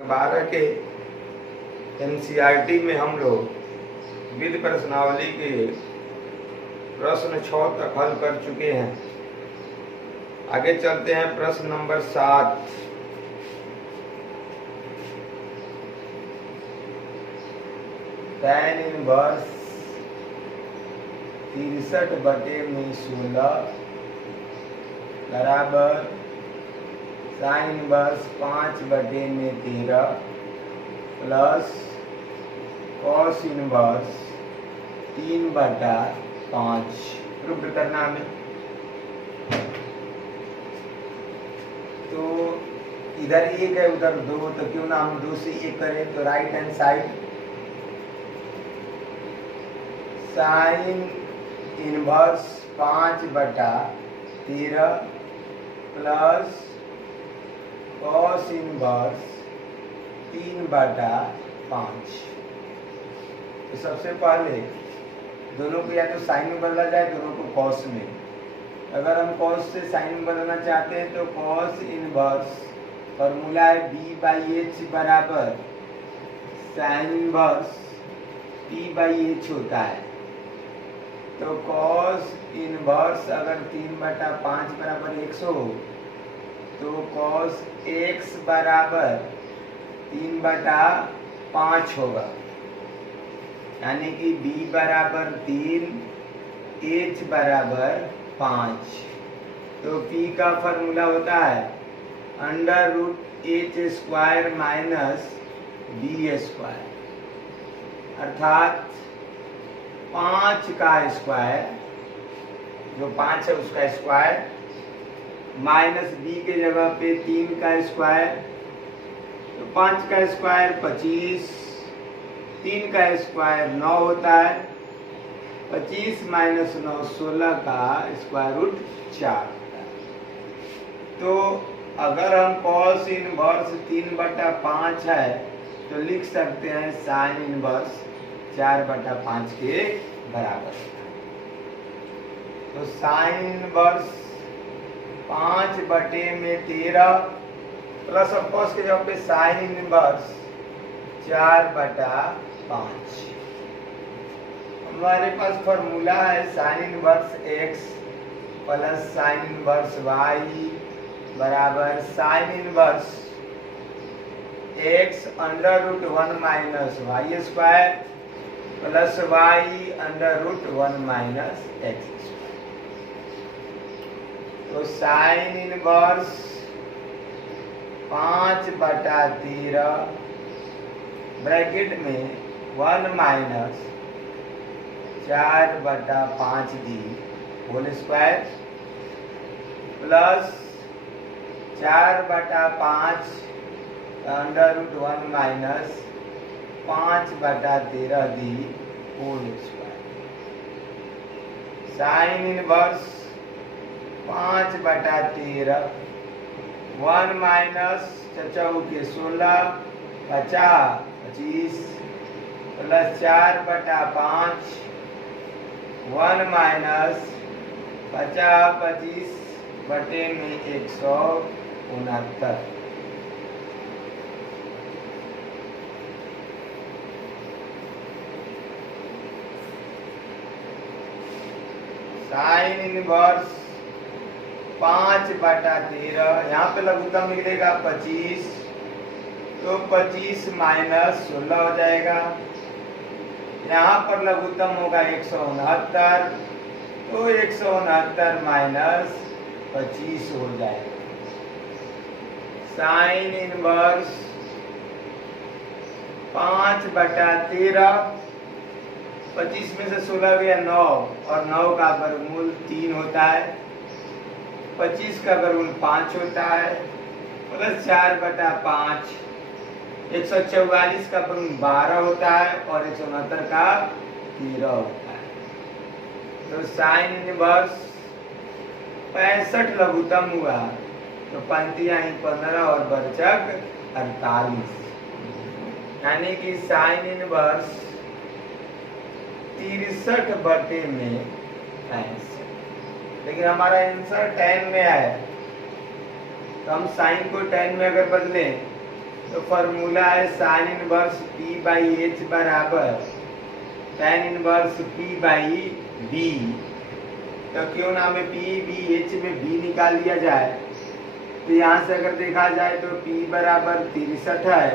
12 के एनसीईआरटी में हम लोग विधि प्रश्नावली के प्रश्न 6 तक हल कर चुके हैं। आगे चलते हैं प्रश्न नंबर 7। tan इनवर्स 63/16 बराबर sine inverse 5/13 plus cos inverse 3/5 proof करना हमें। तो इधर 1 है उधर 2, तो क्यों ना हम 2 से 1 करें। तो right hand side sign inverse 5/13 plus cos inverse 3/5। तो सबसे पहले दोनों को या तो साइन में बदला जाए, दोनों को कॉस में। अगर हम कॉस से साइन में बदलना चाहते हैं तो कॉस इनवर्स फॉर्मूला है b/h बराबर साइन इनवर्स p/h होता है। तो कॉस इनवर्स अगर 3/5 बराबर 100 हो तो कॉस x बराबर 3/5 होगा, यानी कि b बराबर 3 h बराबर 5। तो p का फॉर्मूला होता है √h² माइनस b², अर्थात 5 का स्क्वायर, जो 5 है उसका स्क्वायर, माइनस b के जगह पे 3 का स्क्वायर। तो 5 का स्क्वायर 25, 3 का स्क्वायर 9 होता है। 25 माइनस 9 16 का स्क्वायर रूट 4 होता है। तो अगर हम कॉस इनवर्स 3/5 है तो लिख सकते हैं साइन इनवर्स 4/5 के बराबर। तो sine inverse 5/13 plus of cos के जगह पे साइन इनवर्स 4/5। हमारे पास फॉर्मूला है sine inverse x plus sine inverse y बराबर sine inverse x √1 minus y² plus y √1 minus x²। तो साइन इनवर्स 5/13 ब्रैकेट में 1 minus 4/5 the whole square plus 4/5 √1 minus 5/13 the whole square. Sine inverse 5/13 1 minus 16 25 plus 4/5 1 minus 50 25 में 169। Sign inverse 5/13, यहाँ पे लघुत्तम निकलेगा 25, तो 25 minus 16 हो जाएगा। यहाँ पर लघुत्तम होगा 169, तो 169 माइनस 25 हो जाएगा। साइन इनवर्स 5/13, 25 में से 16 गया 9, और 9 का वर्गमूल 3 होता है। 25 का वर्गमूल 5 होता है, प्लस 4/5। 144 का वर्गमूल 12 होता है और 169 का 13 होता है। तो साइन इनवर्स 65 लघुत्तम हुआ, तो पंक्तियां ही 15 और वर्चक 48, यानी कि साइन इनवर्स 63/65। लेकिन हमारा आंसर tan में है, तो हम साइन को tan में अगर बदलें तो फॉर्मूला है sine inverse P by H बराबर tan inverse P by B. तो क्यों ना में पी बी एच में बी निकाल लिया जाए। तो यहाँ से अगर देखा जाए तो p बराबर 63 है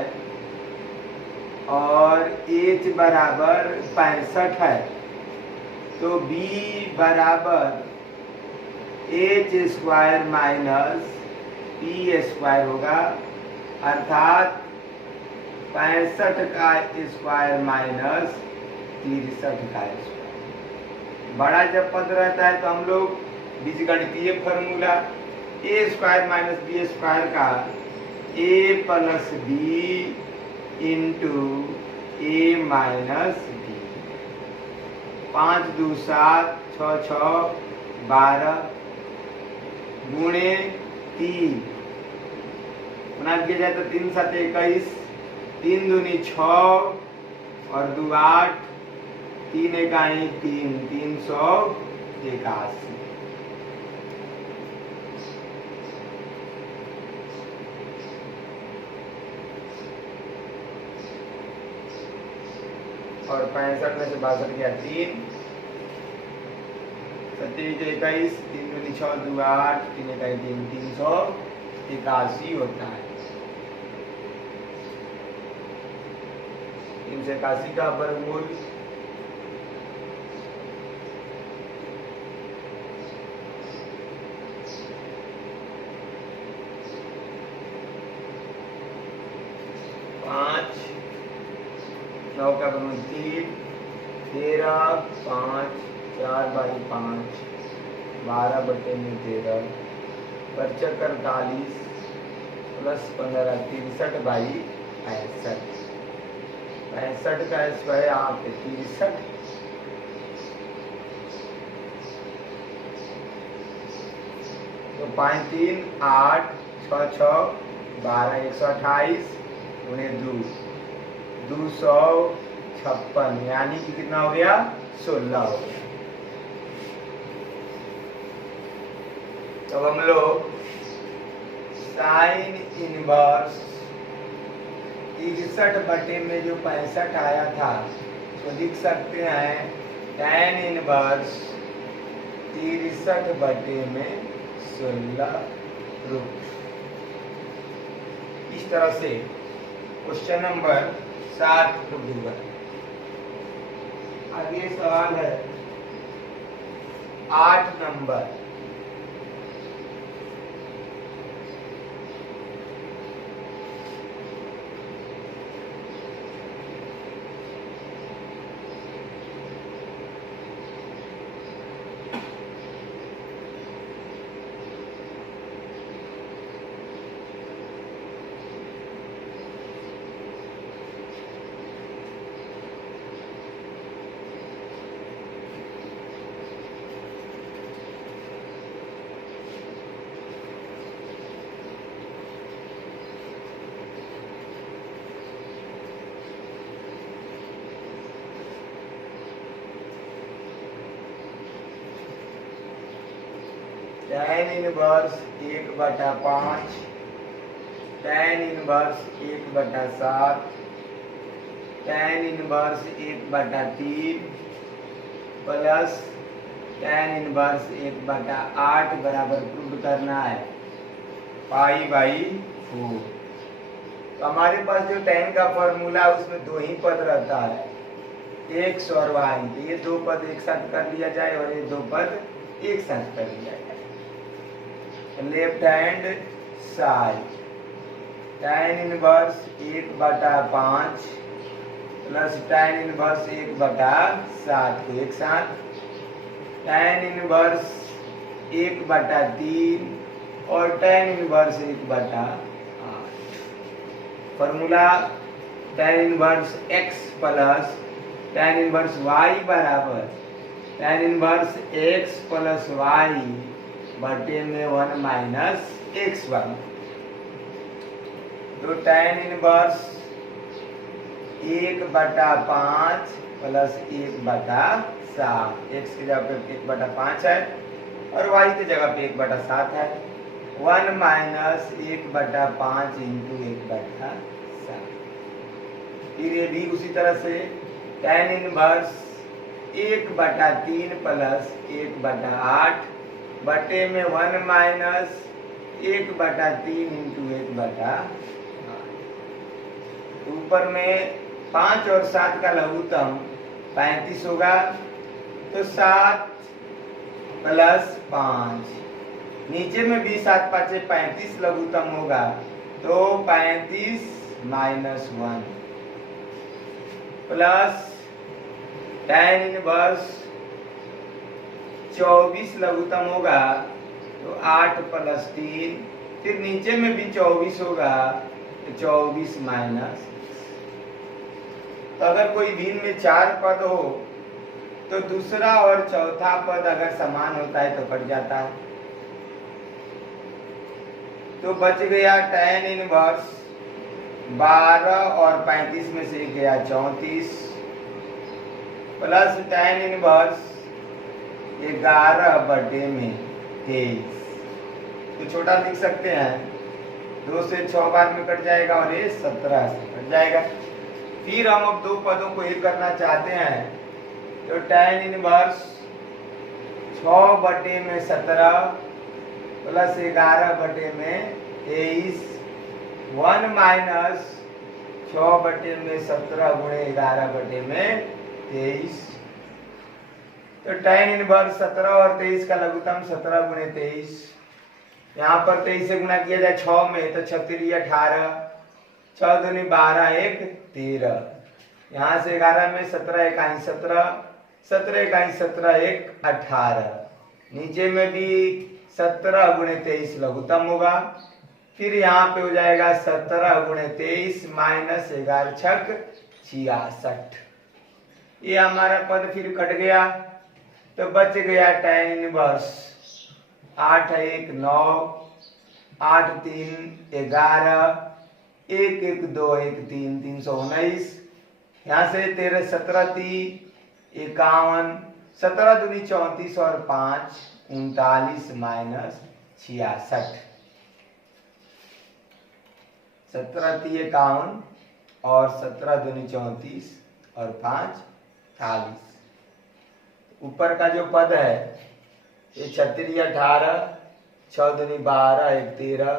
और h बराबर 65 है। तो b बराबर h square minus P square होगा, अर्थात 65 का स्क्वायर माइनस 63 का स्क्वायर। बड़ा जब पद रहता है तो हम लोग बीजगणितीय फॉर्मूला ए स्क्वायर माइनस बी स्क्वायर का ए प्लस बी इंटू ए माइनस बी। 5 2 7 6 6 12 गुणे 3 गुना किया जाए तो 3 7 21, 3 दूनी 6 और 2 8, 3 इकाई 3 381। और 65 में से 62 गया 3, 27 21, 3 दूनी 6 2 8, 3 इकाई 3 381 होता है। 381 का वर्गमूल नौ का वर्गमूल 3, 13 5 4 बाई 5 12 बटे में 13 55 48 प्लस 15 63 बाई 65। 65 का स्क्वायर यहाँ पे 63, तो 5 3 8 6 6 12 128 गुणे 256, यानी कि कितना हो गया 16 हो गया। तो हम लोग साइन इनवर्स 63 बटे में जो 65 आया था तो लिख सकते हैं tan इनवर्स 63 बटे में 16 रूट। इस तरह से क्वेश्चन नंबर 7 को होगा। आगे सवाल है 8 number. tan inverse 1/5, tan inverse 1/7, tan inverse 1/3 plus tan inverse 1/8 बराबर प्रूव करना है π/4। तो हमारे पास जो tan का फॉर्मूला उसमें दो ही पद रहता है, x और y। तो ये दो पद एक साथ कर लिया जाए और ये दो पद एक साथ कर लिया जाए। Left hand side tan inverse 1/5 plus tan inverse 1/7 को एक साथ, tan इनवर्स 1/3 और tan inverse 1/8। Formula tan inverse x plus tan inverse y बराबर tan inverse x plus y बटे में 1 माइनस x1। तो tan इनवर्स 1/5 प्लस 1/7, x की जगह पे 1/5 है और y की जगह पे 1/7 है। 1 माइनस 1/5 इंटू 1/7। ऐसा। फिर ये भी उसी तरह से tan इनवर्स 1/3 प्लस 1/8 बटे में 1 माइनस 1/3 इंटू 1/8। ऊपर में 5 और 7 का लघुत्तम 35 होगा, तो 7 प्लस 5, नीचे में भी 7 5 35 लघुत्तम होगा, तो 35 माइनस 1 प्लस tan इनवर्स 24 लघुत्तम होगा, तो 8 प्लस 3, फिर नीचे में भी 24 होगा, तो 24 माइनस। तो अगर कोई भिन्न में 4 पद हो तो दूसरा और चौथा पद अगर समान होता है तो कट जाता है। तो बच गया tan इनवर्स 12 और 35 में से गया 34 प्लस tan इनवर्स 11 बटे में 23। तो छोटा लिख सकते हैं, 2 से 6 बार में कट जाएगा और ये 17 से कट जाएगा। फिर हम अब 2 पदों को एक करना चाहते हैं, तो tan इनवर्स 6 बटे में 17 प्लस 11 बटे में 23, 1 माइनस 6 बटे में 17 गुणे 11 बटे में 23। तो tan इनवर्स 17 और 23 का लघुत्तम 17 गुणे 23। यहाँ पर 23 से गुणा किया जाए 6 में, तो 6 3 18, 6 दूनी 12 1 13। यहाँ से 11 में 17 1 17, 17 1 17 1 18, नीचे में भी 17 गुणे 23 लघुत्तम होगा। फिर यहाँ पे हो जाएगा 17 गुणे 23 माइनस 11 छक 66। ये हमारा पद फिर कट गया, तो बच गया tan इनवर्स 8 1 9, 8 3 11, 1 1 2 1 3 319। यहाँ से 13 17 3 51, 17 दूनी 34 और 5 39 माइनस 66। 17 3 51 और 17 दूनी 34 और 5 40। ऊपर का जो पद है ये 36 18, 6 दूनी 12 1 13,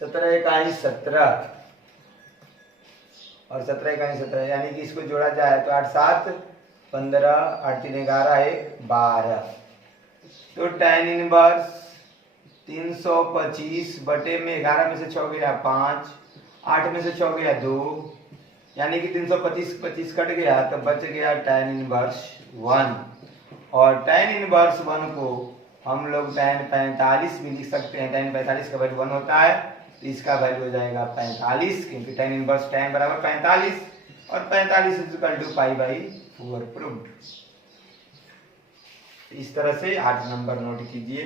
17 1 17 और 17 1 17, यानी कि इसको जोड़ा जाए तो 8 7 15, 8 3 11 1 12। तो tan इनवर्स 325 बटे में 11 में से 6 गया 5, 8 में से 6 गया 2, यानी कि 325 25 कट गया, तो बच गया tan इनवर्स 1। और tan इनवर्स 1 को हम लोग tan 45 भी लिख सकते हैं। tan 45 का वैल्यू 1 होता है, तो इसका वैल्यू हो जाएगा 45, क्योंकि tan इनवर्स tan बराबर 45 और 45 इक्वल टू π/4 प्रूव्ड। इस तरह से 8 नंबर नोट कीजिए।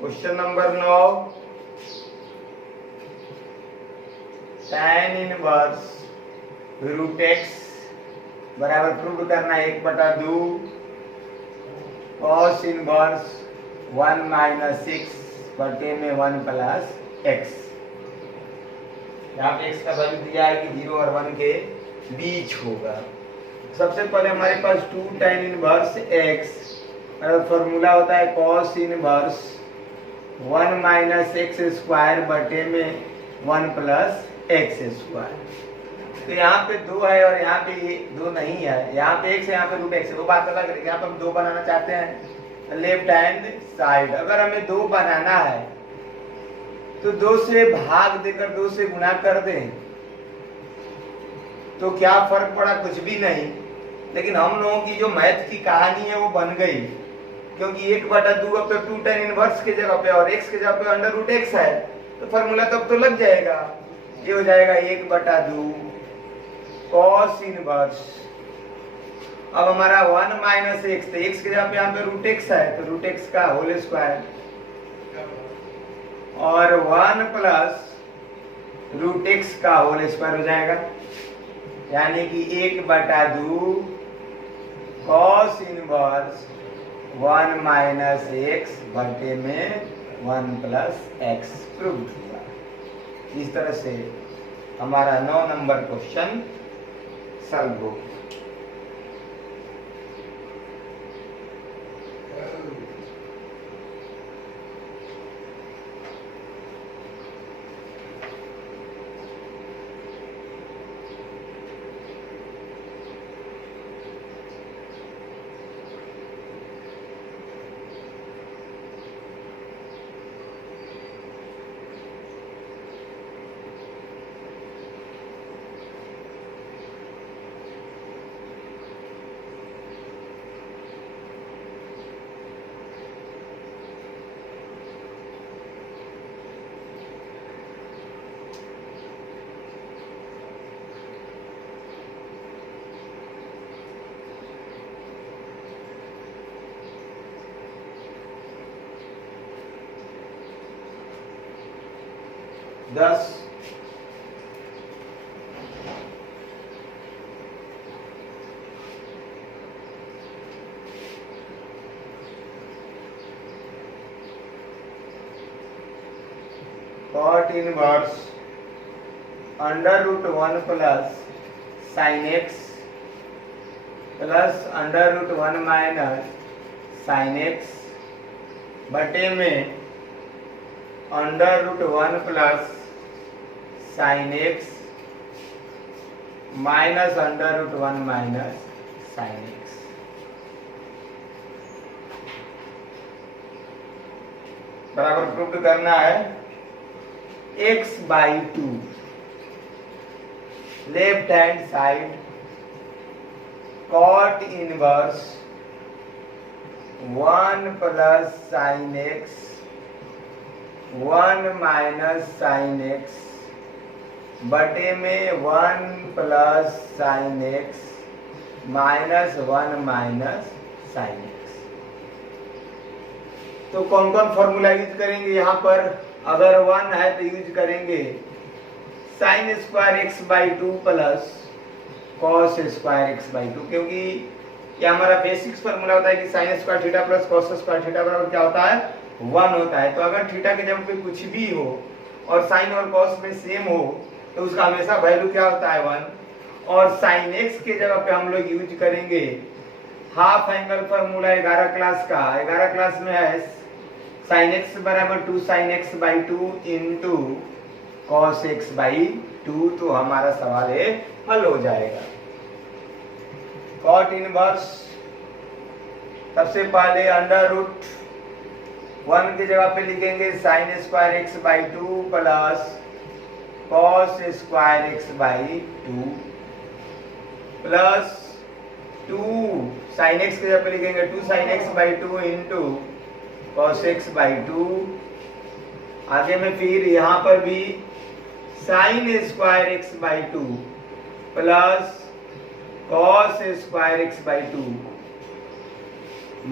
Question number 9, tan inverse root x बराबर प्रूव करना 1/2 cos इनवर्स 1 माइनस 6 बटे में 1 प्लस एक्स। यहाँ पे एक्स का वैल्यू दिया है कि 0 और 1 के बीच होगा। सबसे पहले हमारे पास 2 tan इनवर्स x, और फॉर्मूला होता है cos inverse 1 minus x square बटे में 1 प्लस एक्स स्क्वायर। तो यहाँ पे 2 है और यहाँ पे 2 नहीं है, यहाँ पे x है, यहाँ पे रूट x है, वो बात अलग है। यहाँ पे हम 2 बनाना चाहते हैं लेफ्ट हैंड साइड। अगर हमें 2 बनाना है तो 2 से भाग देकर 2 से गुणा कर दें तो क्या फर्क पड़ा? कुछ भी नहीं। लेकिन हम लोगों की जो मैथ की कहानी है वो बन गई, क्योंकि 1/2 अब तो 2 tan इनवर्स की जगह पे और x की जगह पे अंडर रूट x है, तो फॉर्मूला तब तो लग जाएगा। ये हो जाएगा 1/2 cos इनवर्स। अब हमारा 1 माइनस एक्स, तो x की जगह पे यहाँ पे रूट x है, तो रूट x का होल स्क्वायर, और 1 प्लस रूट x का होल स्क्वायर हो जाएगा, यानी कि 1/2 cos इनवर्स 1 माइनस एक्स बटे में 1 प्लस एक्स प्रूव हुआ। इस तरह से हमारा 9 नंबर क्वेश्चन सॉल्व हो गया। दस cot inverse under root 1 plus sine x plus under root 1 minus sine x बटे में under root 1 plus sine x minus under root 1 minus sine x. बराबर प्रूव करना है x/2 left hand side cot inverse 1 plus sine x 1 minus sine x बटे में 1 plus sine x minus 1 minus sine x. तो कौन कौन formula use करेंगे यहाँ पर? अगर 1 है तो यूज करेंगे sign square x/2 plus cos square x/2, क्योंकि ये हमारा बेसिक्स फॉर्मूला होता है कि sine square theta plus cos square theta बराबर क्या होता है? 1 होता है। तो अगर थीटा के जगह पे कुछ भी हो और साइन और कॉस में सेम हो तो उसका हमेशा वैल्यू क्या होता है? 1। और साइन एक्स के जगह पे हम लोग यूज करेंगे हाफ एंगल फॉर्मूला 11 क्लास का। 11 क्लास में है साइन एक्स बराबर 2 sine x/2 into cos x/2, तो हमारा सवाल है हल हो जाएगा। कॉट इनवर्स सबसे पहले अंडर रूट 1 की जगह पे लिखेंगे sine square x/2 plus cos square x/2 plus 2 sine x की जगह पे लिखेंगे 2 sine x/2 into cos x/2। आगे में फिर यहाँ पर भी sine square x/2 plus cos square x/2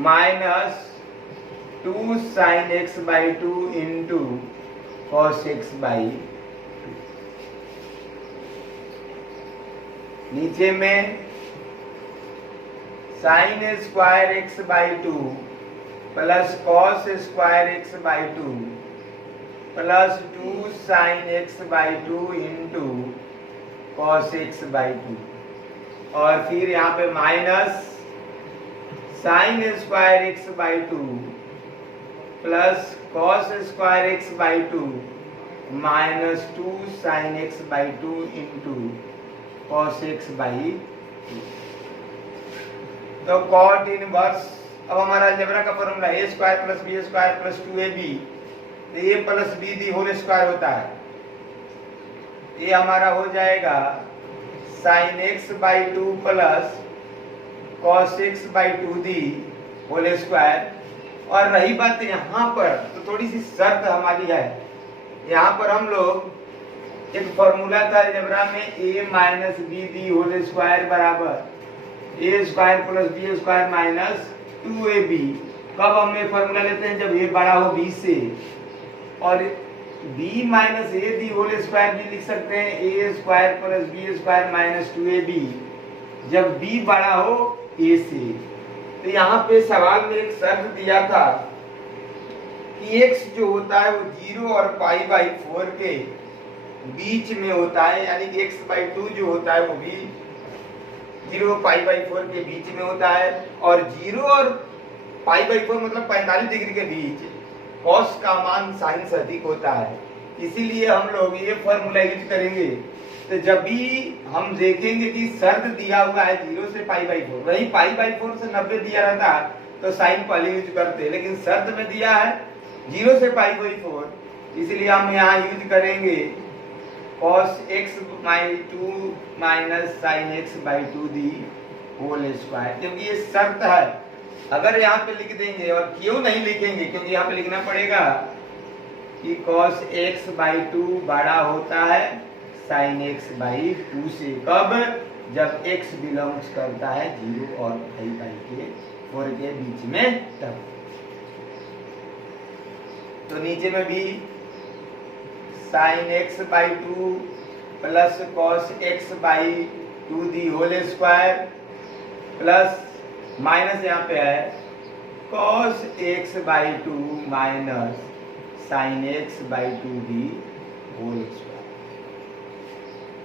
minus 2 sine x/2 into cos x/2। नीचे में sine square x/2 plus cos square x/2 plus 2 sine x/2 into cos x/2। और फिर यहाँ पे minus sine square x by two plus cos square x by two minus 2 sine x by two into cos x by two. तो cot inverse, अब हमारा algebra का formula ए square plus B square plus 2ab, तो A plus B the whole square होता है। ये हमारा हो जाएगा sine x by two plus cos x by two the whole square. और रही बात यहाँ पर, तो थोड़ी सी शर्त हमारी है। यहाँ पर हम लोग एक फॉर्मूला था अलजेब्रा में a minus B the whole square बराबर A square plus B square minus 2ab। कब हम ये फॉर्मूला लेते हैं? जब a बड़ा हो b से। और b minus A the whole square भी लिख सकते हैं A square plus B square minus 2ab, जब b बड़ा हो a से। तो यहाँ पे सवाल में एक शर्त दिया था कि x जो होता है वो 0 और पाई बाई 4 के बीच में होता है, यानी कि x बाई 2 जो होता है वो भी 0 पाई बाई 4 के बीच में होता है। और 0 और पाई बाई 4 मतलब 45 डिग्री के बीच कॉस का मान साइन से अधिक होता है। इसीलिए हम लोग ये फॉर्मूला यूज करेंगे। तो जब भी हम देखेंगे कि शर्त दिया हुआ है 0 से पाई बाई 4, वही पाई बाई 4 से 90 दिया रहता तो साइन पहले यूज करते, लेकिन शर्त में दिया है 0 से पाई बाई 4, इसलिए हम यहाँ यूज करेंगे cos x by 2 minus sine x by 2 the whole square, क्योंकि ये शर्त है। अगर यहाँ पे लिख देंगे, और क्यों नहीं लिखेंगे, क्योंकि यहाँ पे लिखना पड़ेगा कि cos x बाई 2 बड़ा होता है साइन x बाई 2 से। कब? जब x बिलोंग्स करता है 0 और पाई बाई 4 के बीच में, तब। तो नीचे में भी sine x by 2 plus cos x by 2 the whole square plus minus यहाँ पे है cos x by 2 minus sine x by 2 the whole square.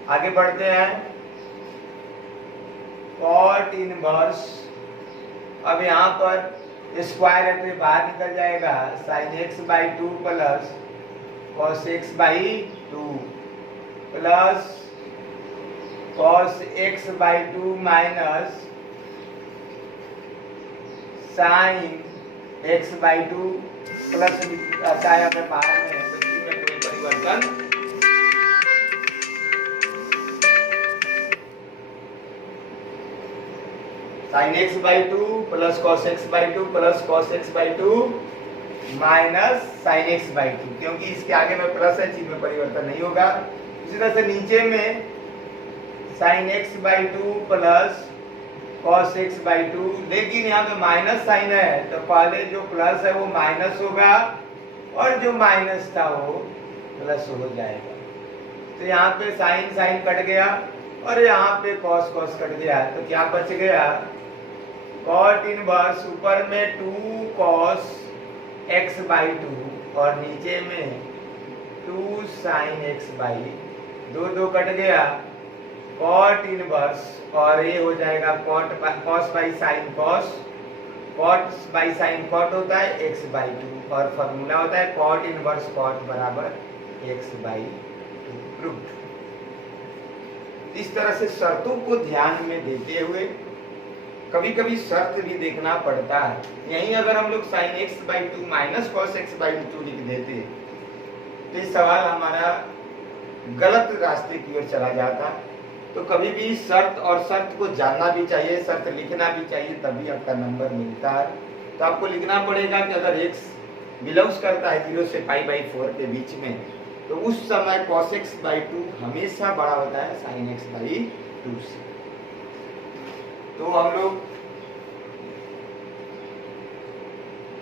आगे बढ़ते हैं। कॉट इनवर्स, अब यहाँ पर स्क्वायर है तो ये बाहर निकल जाएगा, sine x by 2 plus cos x by 2 plus cos x by 2 minus sine x by 2 plus आता है अगर बाहर में तो इसमें कोई परिवर्तन sine x by 2 plus cos x by 2 plus cos x by 2 minus sine x by 2, क्योंकि इसके आगे में प्लस है, चीज में परिवर्तन नहीं होगा। इसी तरह से नीचे में sine x by 2 plus cos x by 2, लेकिन यहाँ पे माइनस साइन है तो पहले जो प्लस है वो माइनस होगा और जो माइनस था वो प्लस हो जाएगा। तो यहाँ पे साइन साइन कट गया और यहाँ पे कॉस कॉस कट गया, तो क्या बच गया? कॉट इनवर्स ऊपर में 2 कॉस एक्स बाई 2 और नीचे में 2 साइन एक्स बाई 2 कट गया, कॉट इनवर्स, और ये हो जाएगा cot cos by sine cos, cot by sine cot होता है एक्स बाई 2 और फॉर्मूला होता है कॉट इनवर्स कॉट बराबर एक्स बाई 2 प्रूव्ड। इस तरह से शर्तों को ध्यान में देते हुए कभी कभी शर्त भी देखना पड़ता है। यहीं अगर हम लोग sine x by 2 minus cos x by 2 लिख देते तो ये सवाल हमारा गलत रास्ते की ओर चला जाता। तो कभी भी शर्त और शर्त को जानना भी चाहिए, शर्त लिखना भी चाहिए, तभी आपका नंबर मिलता है। तो आपको लिखना पड़ेगा कि अगर x बिलोंग्स करता है 0 से पाई बाई 4 के बीच में, तो उस समय cos x बाई 2 हमेशा बड़ा होता है sin x बाई 2 से। तो हम लोग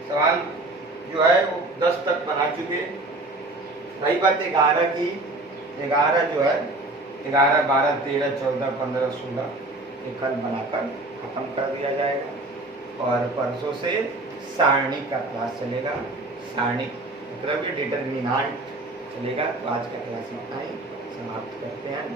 सवाल जो है वो 10 तक बना चुके। रही बात 11 की, 11 जो है 11, 12, 13, 14, 15, 16 ये कल बनाकर खत्म कर दिया जाएगा और परसों से सारणी का क्लास चलेगा। सारणी मतलब ये डिटरमिनेंट चलेगा। तो आज का क्लास इतना ही समाप्त करते हैं।